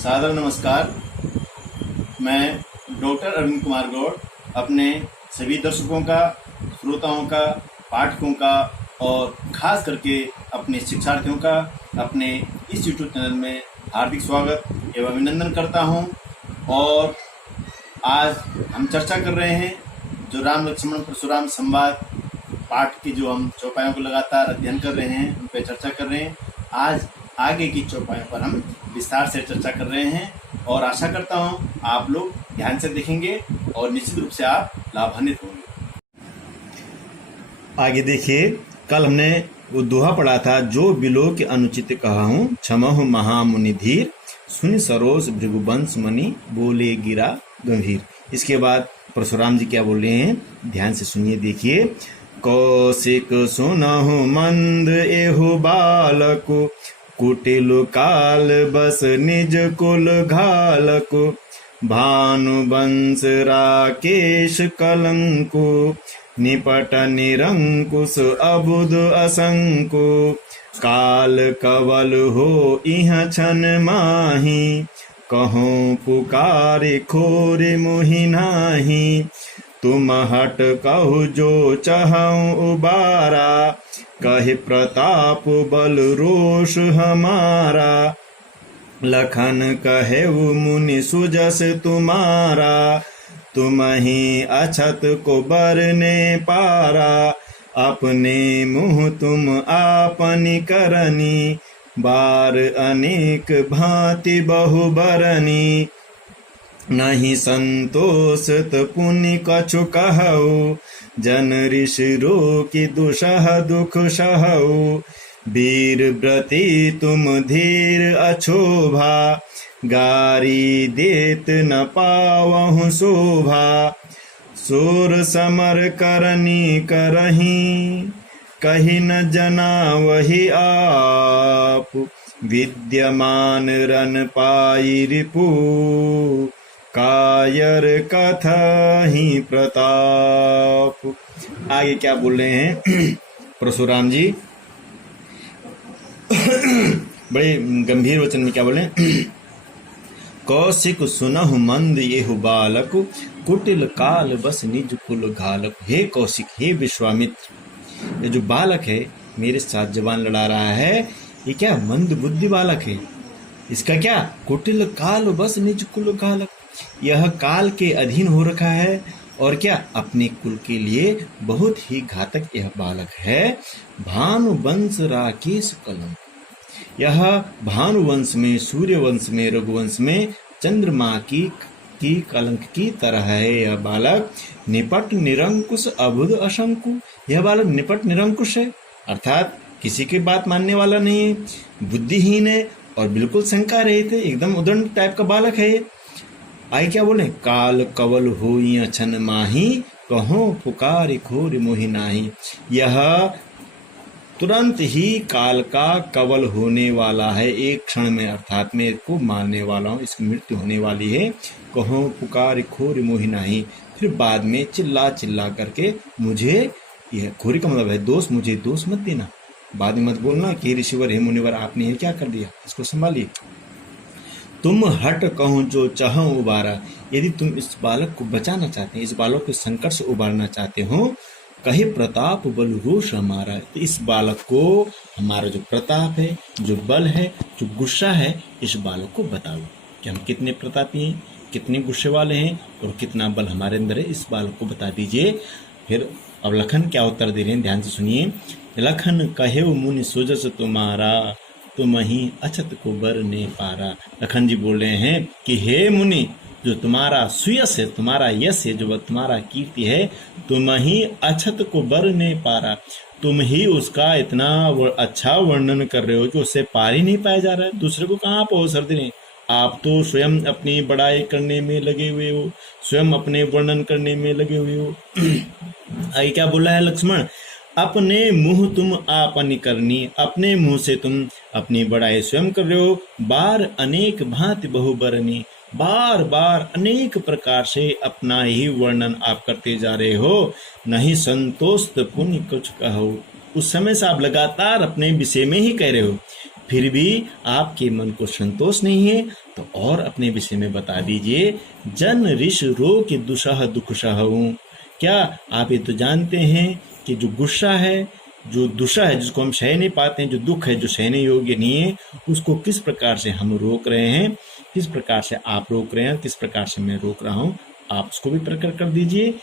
सादर नमस्कार। मैं डॉक्टर अरविंद कुमार गौड़ अपने सभी दर्शकों का, श्रोताओं का, पाठकों का और खास करके अपने शिक्षार्थियों का अपने इस यूट्यूब चैनल में हार्दिक स्वागत एवं अभिनंदन करता हूं। और आज हम चर्चा कर रहे हैं जो राम लक्ष्मण परशुराम संवाद पाठ की जो हम चौपाइयों को लगातार अध्ययन कर रहे हैं, उन पर चर्चा कर रहे हैं। आज आगे की चौपाइयों पर हम विस्तार से चर्चा कर रहे हैं और आशा करता हूं आप लोग ध्यान से देखेंगे और निश्चित रूप से आप लाभान्वित होंगे। आगे देखिए, कल हमने वो दोहा पढ़ा था, जो बिलो के अनुचित कहाहूं क्षमहु महामुनि धीर, सुनि सरोज भृगुवंश मणि बोले गिरा गंभीर। इसके बाद परशुराम जी क्या बोल रहे हैं, ध्यान से सुनिए, देखिए। कौशिक सुनहु मंद एहु बालक, कुटिल काल बस निज कुल घालक, भानुवंश राकेश कलंकु, निपट निरंकुश अबुध असंकु, काल कवल हो इह छन माही, कहूँ पुकारे खोरे मोहि नाही, तुम हट कहु जो चहु उबारा, कहे प्रताप बल रोष हमारा, लखन कहे मुनि सुजस तुम्हारा, तुम ही अछत को बरने पारा, अपने मुँह तुम आपनी करनी, बार अनेक भांति बहु बरनी, नहीं संतोषत पुनि कछु कहु, जन ऋषि रोकि दुषह दुख सहु, वीर व्रती तुम धीर अछोभा, गारी देत न पावहु शोभा, सोर समर करनी करही, कही न जना वही आप, विद्यमान रन पाई रिपु, कायर कथहि प्रताप। आगे क्या बोल रहे हैं परशुराम जी, बड़े गंभीर वचन में क्या बोले। कौशिक सुनहु मंद येहु बालक, कुटिल काल बस निज कुल घालक। हे कौशिक, हे विश्वामित्र, ये जो बालक है मेरे साथ जवान लड़ा रहा है, ये क्या मंद बुद्धि बालक है। इसका क्या, कुटिल काल बस निज कुल घालक, यह काल के अधीन हो रखा है और क्या अपने कुल के लिए बहुत ही घातक यह बालक है। भानुवंश राकेश कलंक, यह भानुवंश में, सूर्यवंश में, रघुवंश में चंद्रमा की कलंक की तरह है यह बालक। निपट निरंकुश अबुध असंकु, यह बालक निपट निरंकुश है, अर्थात किसी की बात मानने वाला नहीं है, बुद्धिहीन है और बिल्कुल शंका रहित है, एकदम उदंड टाइप का बालक है। आगे क्या बोले, काल कवल होई छन माही, कहो पुकार खोर मोहि नाही। यह तुरंत ही काल का कवल होने वाला है, एक क्षण में, अर्थात मैं इसको मारने वाला हूँ, इसकी मृत्यु होने वाली है। कहो पुकार खोर मोहि नाही, फिर बाद में चिल्ला चिल्ला करके मुझे, यह खोरी का मतलब है दोष, मुझे दोष मत देना, बाद में मत बोलना कि ऋषिवर हे मुनिवर आपने ये क्या कर दिया, इसको संभालिए। तुम हट कहूँ जो चाहूं उबारा, यदि तुम इस बालक को बचाना चाहते हैं, इस बालक को संकट से उबारना चाहते हो, कहे प्रताप बल रोष हमारा, तो इस बालक को हमारा जो प्रताप है, जो बल है, जो गुस्सा है, इस बालक को बताओ कि हम कितने प्रतापी हैं, कितने गुस्से वाले हैं और कितना बल हमारे अंदर है, इस बालक को बता दीजिए। फिर अब लखन क्या उत्तर दे रहे हैं, ध्यान से सुनिए। लखन कहे मुनि सुजस तुम्हारा, तुम ही अछत को बरने पारा। लखन जी बोल रहे हैं कि हे मुनि, जो तुम्हारा सुयस है, तुम्हारा यश है, जो तुम्हारा कीर्ति है, तुम ही अछत को बरने पारा, तुम ही उसका इतना अच्छा वर्णन कर रहे हो कि उससे पार ही नहीं पाया जा रहा है, दूसरे को कहाँ आप अवसर दे रहे हैं। आप तो स्वयं अपनी बड़ाई करने में लगे हुए हो, स्वयं अपने वर्णन करने में लगे हुए हो। आगे क्या बोला है लक्ष्मण, अपने मुंह तुम आपनी करनी, अपने मुंह से तुम अपनी बड़ाई स्वयं कर रहे हो। बार अनेक भांति बहुबरनी, बार बार अनेक प्रकार से अपना ही वर्णन आप करते जा रहे हो। नहीं संतोष पुण्य कुछ कहो, उस समय से आप लगातार अपने विषय में ही कह रहे हो, फिर भी आपके मन को संतोष नहीं है, तो और अपने विषय में बता दीजिए। जन ऋष रो के दुसह दुख सहऊं। क्या आप ये तो जानते हैं कि जो गुस्सा है, जो दुषा है, जिसको हम सह नहीं पाते हैं, जो दुख है जो सहने योग्य नहीं है, उसको किस प्रकार से हम रोक रहे हैं, किस प्रकार से आप रोक रहे हैं, किस प्रकार से मैं रोक रहा हूं, आप उसको भी प्रकट कर दीजिए।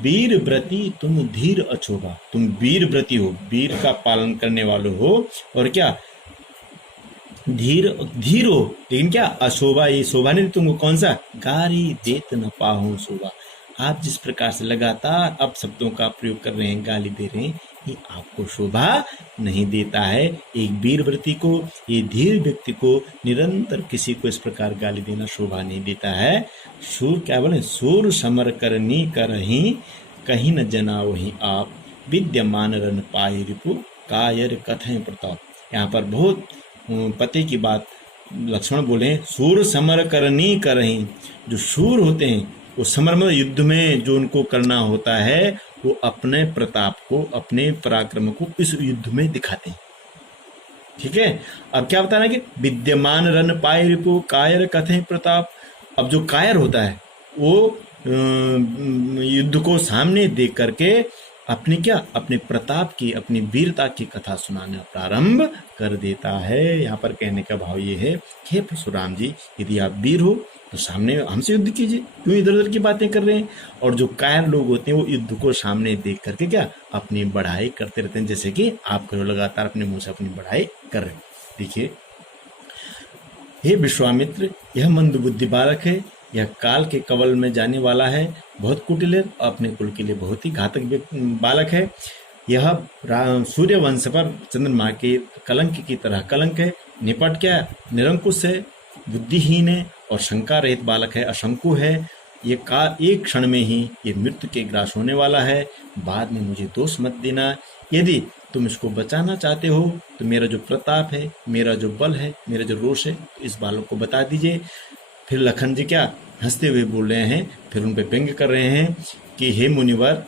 वीर व्रती तुम धीर अछोभा। तुम वीर व्रती हो, वीर का पालन करने वाले हो, और क्या धीर धीर हो, लेकिन क्या अशोभा, ये शोभा नहीं तुमको कौन सा, गारी देत न पाहूं शोभा। आप जिस प्रकार से लगातार अपशब्दों का प्रयोग कर रहे हैं, गाली दे रहे हैं, ये आपको शोभा नहीं देता है। एक वीर व्रती को, ये धीर व्यक्ति को निरंतर किसी को इस प्रकार गाली देना शोभा नहीं देता है। सूर क्या बोले, सूर समर करनी करही कहीं न जना वही आप, विद्यमान रन पाए रिपु कायर कथें प्रताप। यहाँ पर बहुत पते की बात लक्ष्मण बोले, सूर समर करनी करही। जो सूर होते हैं वो समर में, युद्ध में जो उनको करना होता है, वो अपने प्रताप को, अपने पराक्रम को इस युद्ध में दिखाते हैं। ठीक है, अब क्या बताना कि विद्यमान रन पाए रिपु कायर कथें प्रताप। अब जो कायर होता है वो युद्ध को सामने देख करके अपनी क्या, अपने प्रताप की, अपनी वीरता की कथा सुनाना प्रारंभ कर देता है। यहाँ पर कहने का भाव ये है, हे परशुराम जी, यदि आप वीर हो तो सामने हमसे युद्ध कीजिए, क्यों इधर उधर की बातें कर रहे हैं। और जो कायर लोग होते हैं वो युद्ध को सामने देख करके क्या, अपनी बढ़ाई करते रहते हैं, जैसे कि आप करो लगातार अपने मुंह से अपनी बढ़ाई कर रहे हैं। देखिए, हे विश्वामित्र, यह मंदबुद्धि बालक है, यह काल के कवल में जाने वाला है, बहुत कुटिल है, अपने कुल के लिए बहुत ही घातक बालक है। यह सूर्य वंश पर चंद्रमा के कलंक की तरह कलंक है, निपट क्या, निरंकुश है, बुद्धिहीन है और शंका रहित बालक है, अशंकु है। ये का एक क्षण में ही ये मृत्यु के ग्रास होने वाला है, बाद में मुझे दोष मत देना। यदि तुम इसको बचाना चाहते हो तो मेरा जो प्रताप है, मेरा जो बल है, मेरा जो रोष है, इस बालक को बता दीजिए। फिर लखन जी क्या हंसते हुए बोल रहे हैं, फिर उन पे व्यंग्य कर रहे हैं कि हे मुनिवर,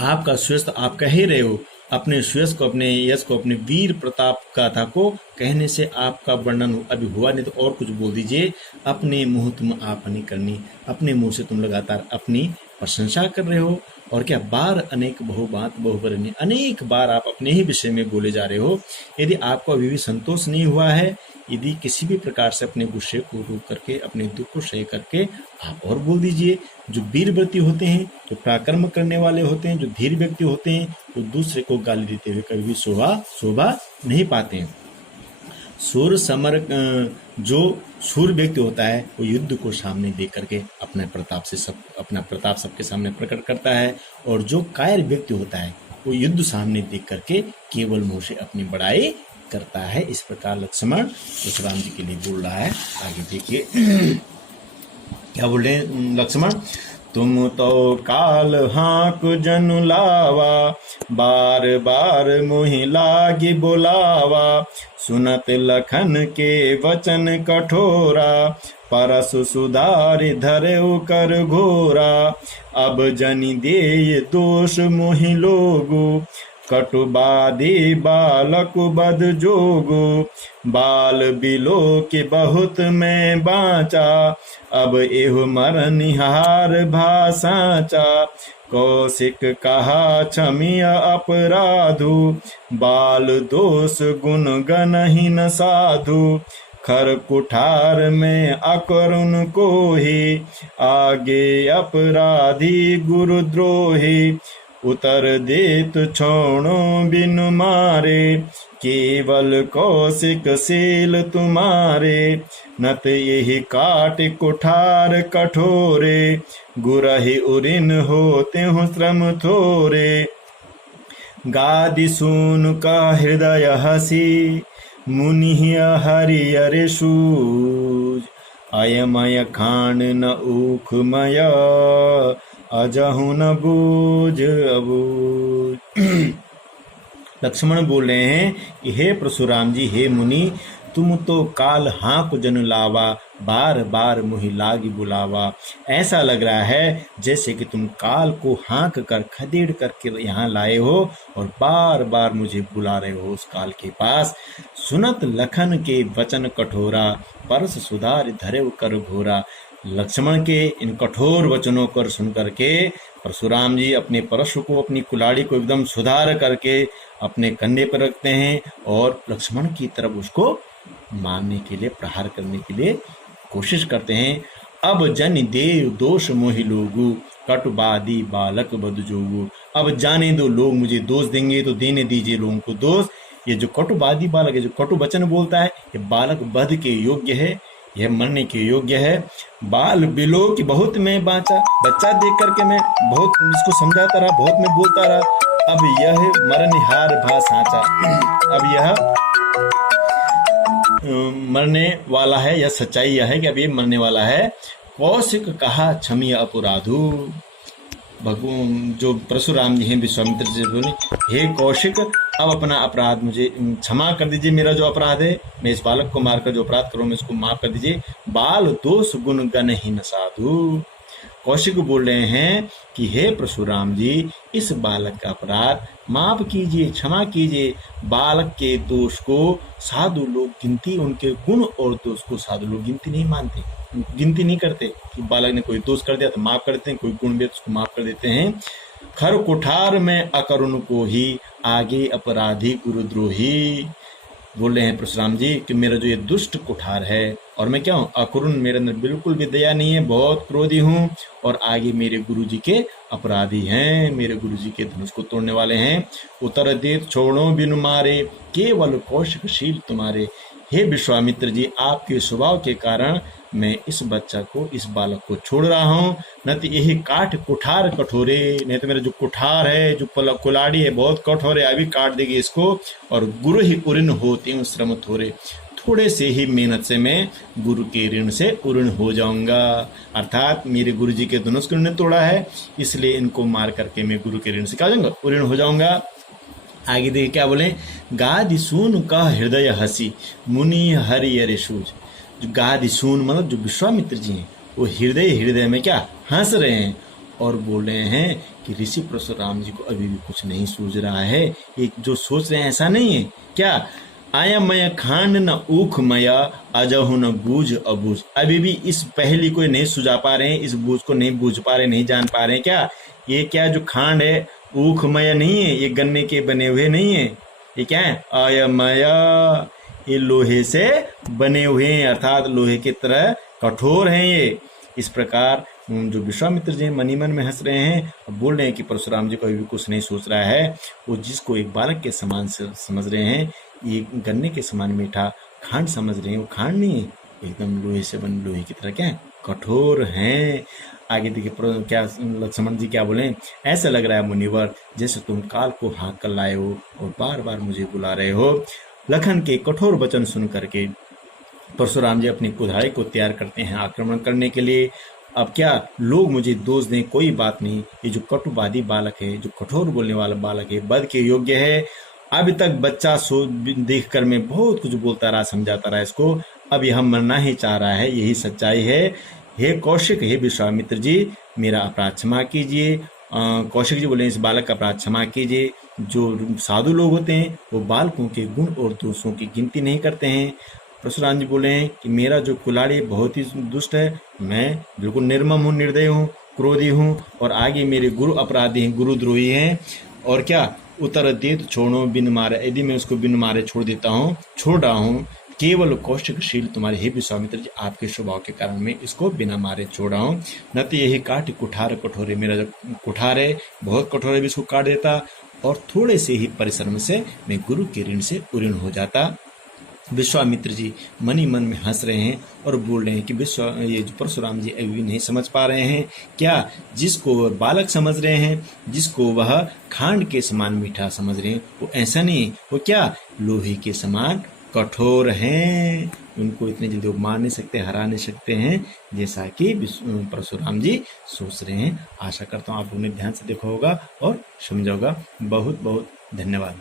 आपका श्रेष्ठ आप कह ही रहे हो, अपने श्रेष्ठ को, अपने यश को, अपने वीर प्रताप गाथा को कहने से आपका वर्णन अभी हुआ नहीं, तो और कुछ बोल दीजिए। अपने मुंह तुम आप नहीं करनी, अपने मुंह से तुम लगातार अपनी प्रशंसा कर रहे हो, और क्या बार अनेक बहुबात बहुबरनी, अनेक बार आप अपने ही विषय में बोले जा रहे हो। यदि आपको अभी भी संतोष नहीं हुआ है, यदि किसी भी प्रकार से अपने गुस्से को रोक करके, अपने दुख को सह करके आप और बोल दीजिए। जो वीर व्यक्ति होते हैं, जो पराक्रम करने वाले होते हैं, जो धीर व्यक्ति होते हैं, वो दूसरे को गाली देते हुए कभी भी शोभा नहीं पाते हैं। सूर समर, जो सूर व्यक्ति होता है वो युद्ध को सामने देख करके अपने प्रताप से अपना प्रताप सबके सामने प्रकट करता है, और जो कायर व्यक्ति होता है वो युद्ध सामने देख करके केवल मुंह से अपनी बड़ाई करता है। इस प्रकार लक्ष्मण परशुराम जी के लिए बोल रहा है। आगे देखिए क्या बोल रहे हैं लक्ष्मण, तुम तो काल हाक जनु लावा, बार बार मोहि लागी बोलावा, सुनत लखन के वचन कठोरा, परसु सुधारि धरेउ कर घोरा, अब जनि देय दोष मोहि लोगु, कटुबादी बालक बद जोगु, बाल बिलो के बहुत मैं बाचा, अब एहु मर निहार भाषाचा, कौशिक कहा क्षमिय अपराधु, बाल दोष गुण गणहीन साधु, खर कुठार में अकरुण को ही, आगे अपराधी गुरुद्रोही, उतर देत छोड़ो बिनु मारे, केवल कौशिक शील तुम्हारे, नत यही काट कुठार कठोरे, गुरहि उरिन होते हो श्रम थोरे, गादि सुन का हृदय हसी, मुनि हरियर सूज, अयमय खान न ऊखमय, अजहु न बूझ अबूझ। लक्ष्मण बोल रहे हैं कि हे परशुराम जी, हे मुनि, तुम तो काल हाँक जन लावा, बार बार मुहि लागी बुलावा। ऐसा लग रहा है जैसे कि तुम काल को हाँक कर खदेड़ करके यहाँ लाए हो और बार बार मुझे बुला रहे हो उस काल के पास। सुनत लखन के वचन कठोरा, परस सुधार धरे कर घोरा। लक्ष्मण के इन कठोर वचनों को सुन करके परशुराम जी अपने परशु को, अपनी कुल्हाड़ी को एकदम सुधार करके अपने कंधे पर रखते हैं और लक्ष्मण की तरफ उसको मारने के लिए, प्रहार करने के लिए कोशिश करते हैं। अब जन देव दोष मोहि लोगु, कटुबादी बालक बद जोगु। अब जाने दो, लोग मुझे दोष देंगे तो देने दीजिए लोगों को दोष। ये जो कटुबादी बालक है, जो कटु वचन बोलता है, ये बालक वध के योग्य है, यह मरने के योग्य है। बाल बिलो कि बहुत मैं बाँचा, बच्चा देख करके मैं बहुत इसको समझाता रहा, बहुत मैं बोलता रहा। अब यह मरनिहार भा साँचा, अब यह मरने वाला है। यह सच्चाई यह है कि अब ये मरने वाला है। कौशिक कहा क्षमिय अपराधु। भगवान जो परशुराम जी हैं विश्वामित्र जी बोले, हे कौशिक, अब अपना अपराध मुझे क्षमा कर दीजिए। मेरा जो अपराध है, मैं इस बालक को मारकर जो अपराध करूँ, मैं इसको माफ कर दीजिए। बाल दोष गुण गण ही न साधु। कौशिक बोल रहे हैं कि हे परशुराम जी, इस बालक का अपराध माफ कीजिए, क्षमा कीजिए। बालक के दोष को साधु लोग गिनती, उनके गुण और दोष को साधु लोग गिनती नहीं मानते, गिनती नहीं करते कि बालक ने कोई दोष कर दिया तो माफ कर देते हैं, कोई गुण भी तो उसको माफ कर देते हैं। खर कुठार में अकरुण को ही, आगे अपराधी गुरुद्रोही। बोल रहे हैं परशुराम जी कि मेरा जो ये दुष्ट कुठार है और मैं क्या हूँ, अकरुण, मेरे अंदर बिल्कुल भी दया नहीं है, बहुत क्रोधी हूँ और आगे मेरे गुरु जी के अपराधी हैं, मेरे गुरु जी के धनुष को तोड़ने वाले हैं। उतर देत छोड़ो बिनु मारे, केवल कौशिकशील तुम्हारे। हे विश्वामित्र जी, आपके स्वभाव के कारण मैं इस बच्चा को, इस बालक को छोड़ रहा हूँ। न तो यही काट कुठार कठोरे, नहीं तो मेरा जो कुठार है, जो कुलाड़ी है, बहुत कठोर है, अभी काट देगी इसको। और गुरु ही उऋण होते हैं श्रम थोड़े, थोड़े से ही मेहनत से मैं गुरु के ऋण से उऋण हो जाऊंगा। अर्थात मेरे गुरु जी के धनुष को इन्होंने तोड़ा है, इसलिए इनको मार करके मैं गुरु के ऋण से क्या हो जाऊंगा, उऋण हो जाऊंगा। आगे देखिए क्या बोले, गादि सून का हृदय हसी, मुनि हरि हरि सूज। जो गादि सून मतलब जो विश्वामित्र जी हैं, वो हृदय में क्या हंस रहे हैं और बोल रहे हैं कि ऋषि परशुराम जी को अभी भी कुछ नहीं सूझ रहा है। ये जो सोच रहे हैं ऐसा नहीं है क्या, आया मय खांड न ऊख मया, अजहु न बूझ अबूझ। अभी भी इस पहली को नहीं सुझा पा रहे हैं, इस बूझ को नहीं बूझ पा रहे, नहीं जान पा रहे हैं क्या। ये क्या जो खांड है, ऊखमय नहीं है, ये गन्ने के बने हुए नहीं है, ये क्या है, अयमया, ये लोहे से बने हुए हैं, अर्थात लोहे की तरह कठोर हैं ये। इस प्रकार जो विश्वामित्र जी मनी मन में हंस रहे हैं, अब बोल रहे हैं कि परशुराम जी को अभी कुछ नहीं सोच रहा है। वो जिसको एक बालक के समान समझ रहे हैं, ये गन्ने के समान मीठा खांड समझ रहे हैं, वो खांड नहीं है, एकदम लोहे से बने, लोहे की तरह क्या है, कठोर हैं। आगे देखिए क्या लक्ष्मण जी क्या बोले, ऐसा लग रहा है मुनिवर जैसे तुम काल को हाँक कर लाए हो और बार बार मुझे बुला रहे हो। लखन के कठोर वचन सुन करके परशुराम जी अपनी कुल्हाड़ी को तैयार करते हैं आक्रमण करने के लिए। अब क्या लोग मुझे दोष दें, कोई बात नहीं, ये जो कटुवादी बालक है, जो कठोर बोलने वाला बालक है, वध के योग्य है। अभी तक बच्चा देख कर मैं बहुत कुछ बोलता रहा, समझाता रहा इसको, अब यह मरना ही चाह रहा है, यही सच्चाई है। हे कौशिक, हे विश्वामित्र जी, मेरा अपराध क्षमा कीजिए। कौशिक जी बोले, इस बालक का अपराध क्षमा कीजिए। जो साधु लोग होते हैं वो बालकों के गुण और दोषों की गिनती नहीं करते हैं। परशुराम जी बोले हैं कि मेरा जो कुलाड़ी बहुत ही दुष्ट है, मैं बिल्कुल निर्मम हूँ, निर्दय हूँ, क्रोधी हूँ और आगे मेरे गुरु अपराधी हैं, गुरुद्रोही हैं। और क्या उतर देत छोड़ो बिन मारे, यदि मैं उसको बिन मारे छोड़ देता हूँ, छोड़ रहा हूँ, केवल कौशिकशील तुम्हारे हे विश्वामित्र जी, आपके स्वभाव के कारण मैं इसको बिना मारे छोड़ा हूँ। न तो यही काट कुठार कठोरे, मेरा जो कुठार है बहुत कठोर है, भी इसको काट देता और थोड़े से ही परिश्रम से मैं गुरु के ऋण से उऋण हो जाता। विश्वामित्र जी मनी मन में हंस रहे हैं और बोल रहे हैं कि ये जो परशुराम जी अभी नहीं समझ पा रहे हैं क्या, जिसको वह बालक समझ रहे हैं, जिसको वह खांड के समान मीठा समझ रहे हैं, वो ऐसा नहीं, वो क्या लोहे के समान कठोर हैं। उनको इतने जल्दी वो मार नहीं सकते, हरा नहीं सकते हैं, जैसा कि परशुराम जी सोच रहे हैं। आशा करता हूँ आप लोगों ने ध्यान से देखा होगा और समझा होगा। बहुत बहुत धन्यवाद।